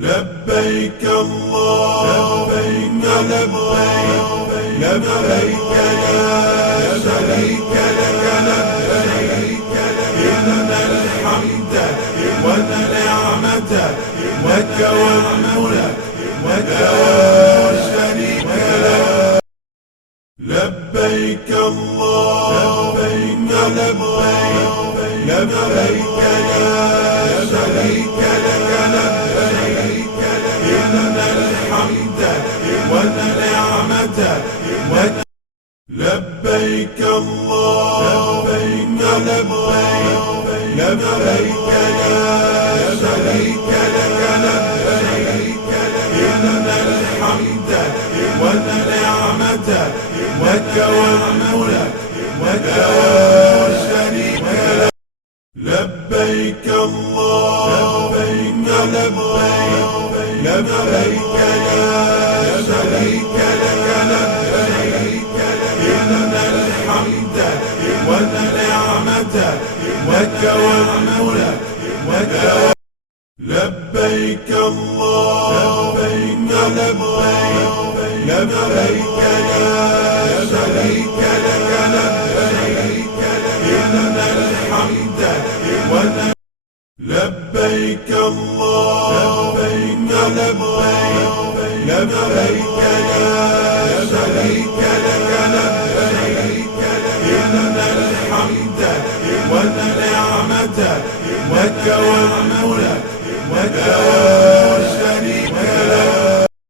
لبيك اللهم لبيك لبيك لا شريك لك لبيك إن الحمد والنعمة لك والملك لا شريك لك لبيك اللهم لبيك لبيك لا شريك لك لبيك إن الحمد والنعمة لك لبيك اللهم لبيك لبيك لا شريك لك لبيك إن الحمد والنعمة لك والملك لا شريك لك لبيك اللهم لبيك لبيك لا شريك لك لبيك إن الحمد والنعمة لك والملك لبيك اللهم لبيك لبيك لا شريك لك لبيك إن الحمد لبيك اللهم لبيك لبيك لا شريك لك لبيك إن الحمد والنعمة لك والملك